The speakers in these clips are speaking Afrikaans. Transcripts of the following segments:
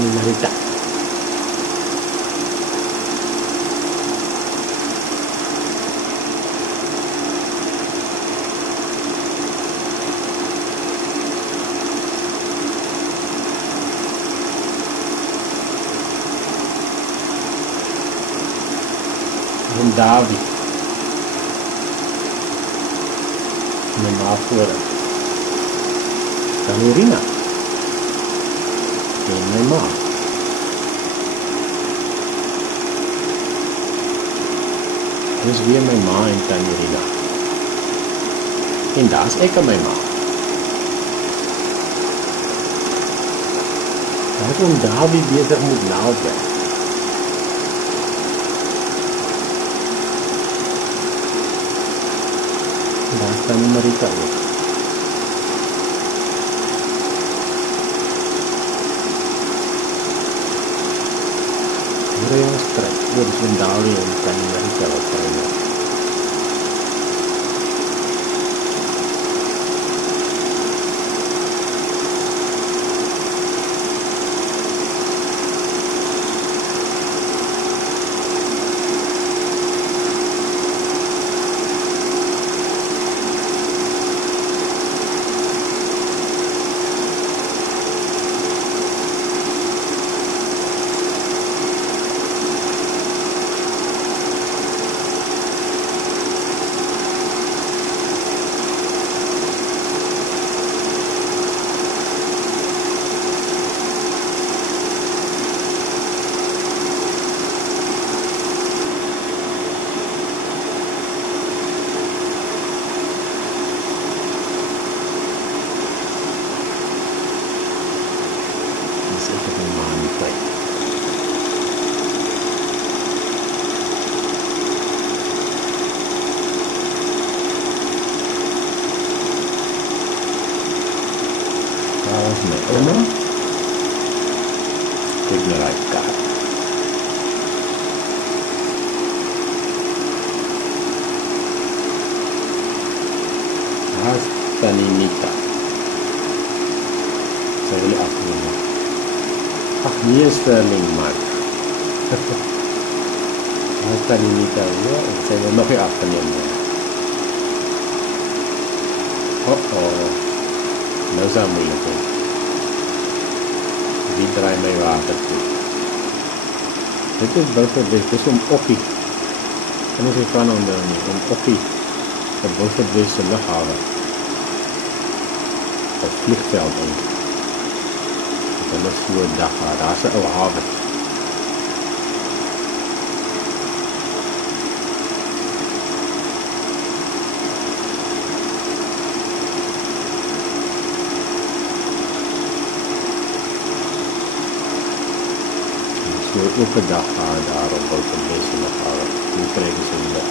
Tannie Marita. En Davi, mijn ma voor Tannie Rina en mijn ma. Dis weer my ma en Tannie Rina. En daar's ek en my ma. Daar kom Davi bezig met naaldwerk. Daar's Tannie Marita ook. Hier is ons trek oor die Davi en Tannie Marita wat kry. My ouma, kyk na die kaart. Daar's Tannie Nita. Sy wil afneem. Ag nee, Sterling man. Daar's Tannie Nita, ja, en sy wil nog nie afgeneem nie. Nou is dat moeilijk hoor. Wie draai my water toe? Dit is Beaufortwes, dit is om Oppie. Kan ons nie van onder nie, om Oppie. Die Beaufortwes se lughawe. Op vliegveld in. Hulle so 'n dag gehad, daar's 'n ou hawe. Ook 'n dag gehad daar op Beaufortwes se lughawe. Hoe kry jy so 'n dag?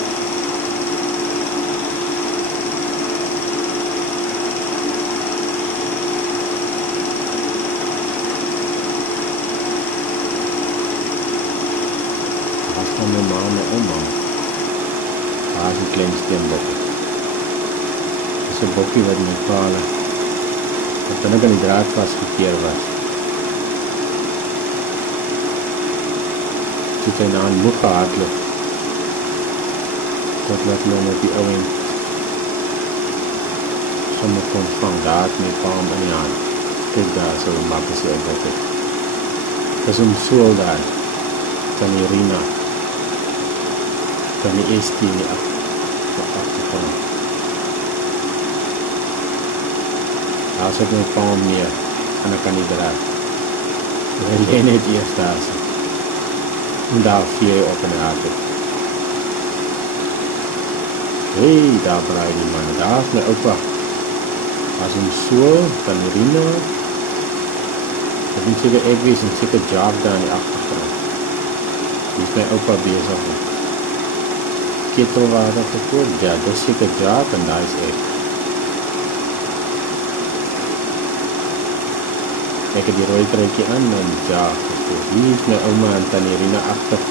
As van my ma en ouma. Daar is 'n klein steenbokkie. Dis 'n bokkie wat my pa wat binne aan die draad vasgekeer was. Toe sy na 'n moeg gehardloop. Tot laat my met die ouwe sommer kon vang. Daar het my pa hom in die hand. Kijk daar, so maak as jy uit het. Dis om soel daar. Tannie Rina. Tannie Esti in die achtergrond. Daar sit my pa hom neer. En ek kan nie draad. Hy leen net eers daar sit. En daar vier jy op in die hart. Hey, daar braai die man. Daar is my opa. As hom so, Tannie Rina. Ek moet seker ek wees en seker Jaap daar in die achtergrond. Die is my opa bezig. Ketelwater gekoop. Ja, dit is seker Jaap en daar is ek. Ek het die rooi truitjie aan en Jaap gekoop. Hier is my ouma en Tannie Rina achter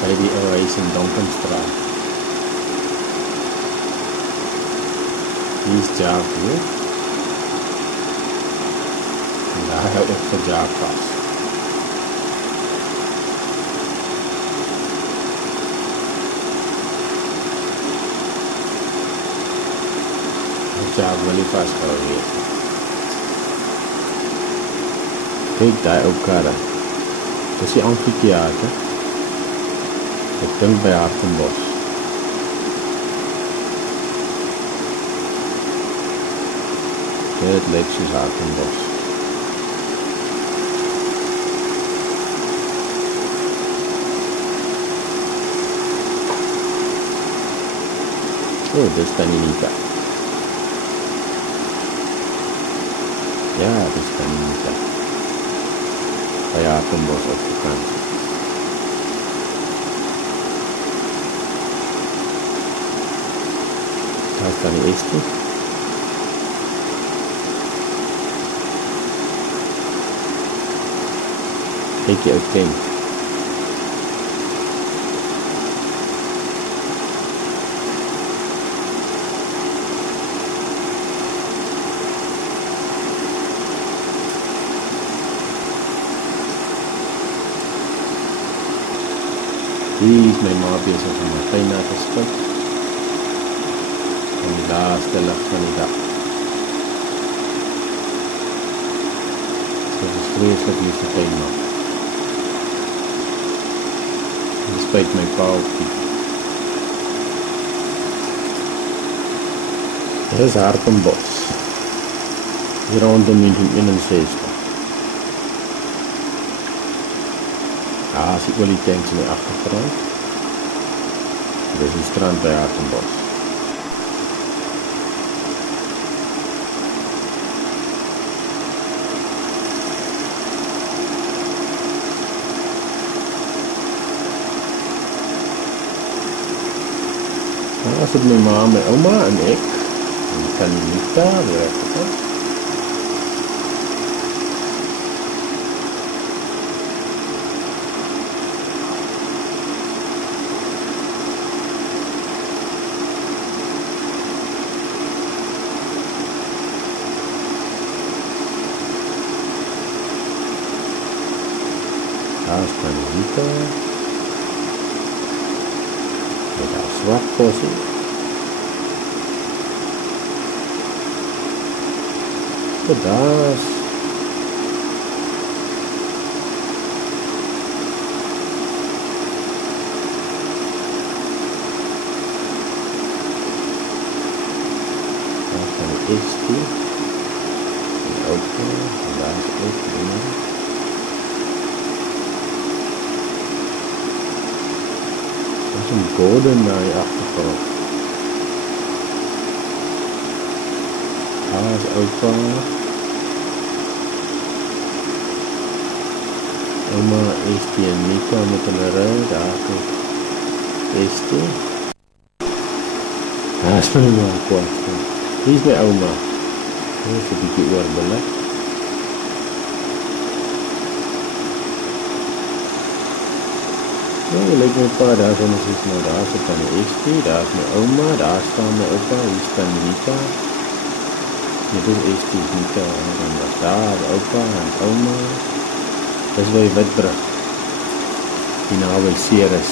by die ou huis in Donkenstraat. Hier is Jaap hier. En daar hou ek vir Jaap vast. Jaap wil nie vasgehou wees. Kyk daai ou karre. Dis die amfitheater. Ek dink by Hartenbos. Dit lyk soos Hartenbos. Oh, dis Taninita. Ja, dis Taninita. By Hartenbos op vakansie. Daar is Tannie Esti. Kyk jy ou tent. Hier is my ma besig om my pyna te spit. En die laaste lig van die dag. Dit is vreeslik lief te pyn maak. En spyt my pa op die. Dit is Hartenbos. Hier rondom 1961. Daar is die olietanks in die agtergrond. Dit is die strand by Hartenbos. Daar sit my ma, my ouma en ek. En Taninita, weer ek. Daar is Taninita. En daar is Swart Possie. En daar is Tannie Esti. En oupa. En daar is ook iemand. Een golden naar je achtergrond. Daar is opa. Oma Esti en Nika met hulle ry. Daar is Esti. Daar is my ma kwaad. Hier is my ouma. Hier is 'n bietjie oorbelig. Ja, jy lyk my pa, daar is ons is nou, daar is Tannie Esti, daar is my ouma, daar staan my opa, hier is Taninita. Dit is Esti, Nika, en dan was daar, opa en ouma. Dis by Witbrug, die naby Ceres.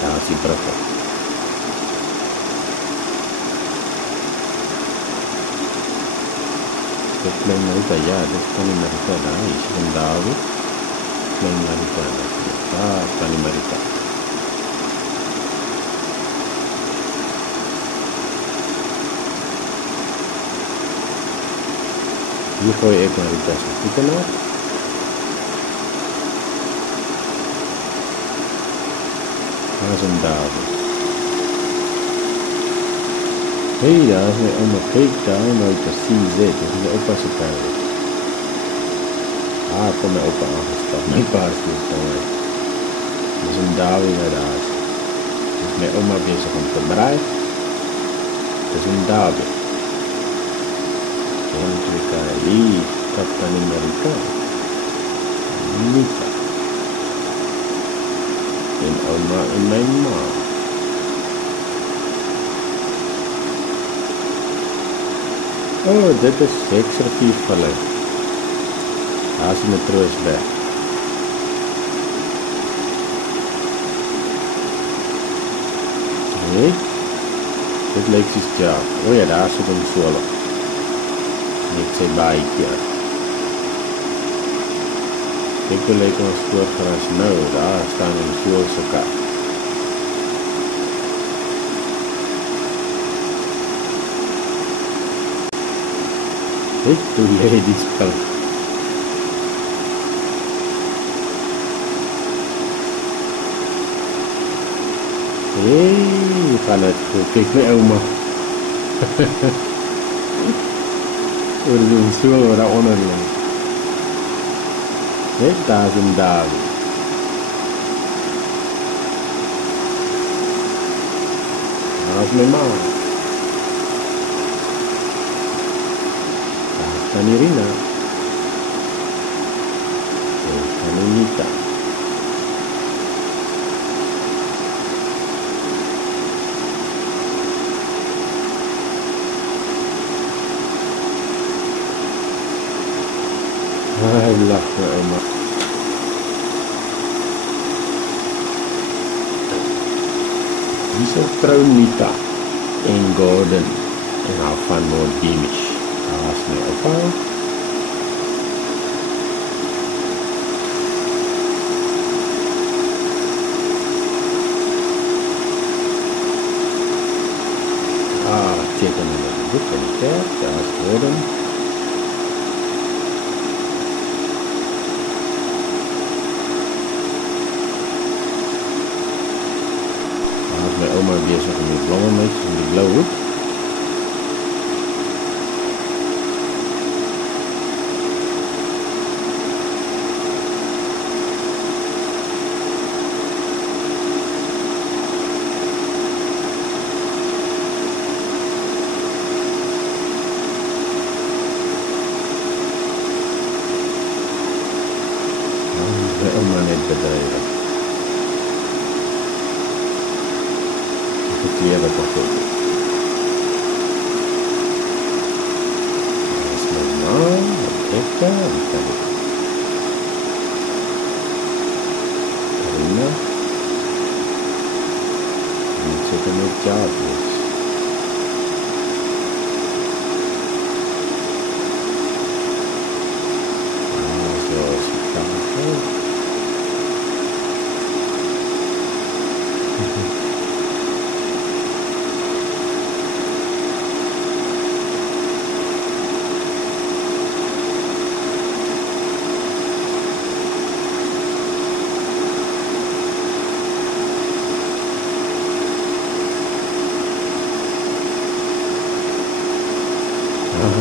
Daar is die brugge. Dit klein Marita, ja, dit kan die Marita daar, hier is van David. Klein Marita, daar kan die Marita. Hier gooi ek Marita se voete na. Daar is een David. Hey, daar is my ouma, kyk daar nou precies dit, dit is my opa se kamer. Daar kom my opa aangestap, my pa is niet van my. Dit is een David wat daar is. Dit is my ouma bezig om te braai. Dit is een David. En twee kare hier, Kaptan Amerika. Nika. En ouma en my ma. Oh, dit is Heksriviervallei. Daar is die Matroosberg. Nee, dit lyk soos Jaap. O ja, daar sit hom solo. Net sy baie. Kyk hoe lyk ons voorgras nou. Daar staan die soolse kar. Hey, toe lê die spul. Hey, gaan het goed. Kijk my ouma. Oor die stoel waar daar onder lê. Net daar is een daar. Daar is my ma. Daar staan Irina. Daar staan Anita. Hij lacht me oma. Hier is ook vrou Nita en Gordon en haar van Lord Beamish. Daar is my opa. Teken in die boek in die kerk. Daar is Gordon. My oma besig om die blommetjies en die blou hoed. My oma net bedryf. Kleren pakket. Dat is normaal, dat echt daar. Karina. En ik zit er met jaartjes. Zoals het kan.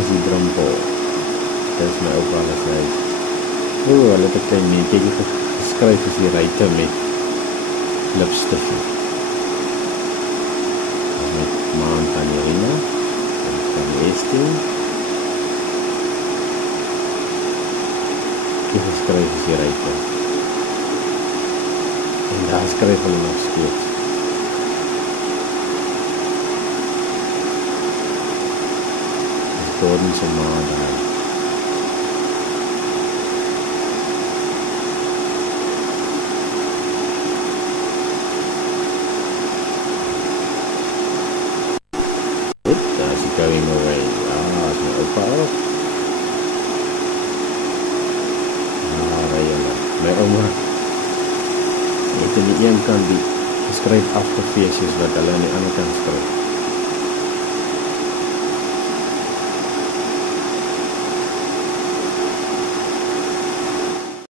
Die drempel. Dat is my ook al eens uit. O, hulle het 'n klein neetjie geskryf as die ruiter met lipstifie. Met maan van Irina en van Estie. Die geskryf as die ruiter. En daar skryf hulle nog steeds. Gordon se ma daar. Daar is hy going away. Is my opa ook. Jylle. My oma het aan die een kant die geskryf afgefees soos wat hulle aan die ander kant skryf.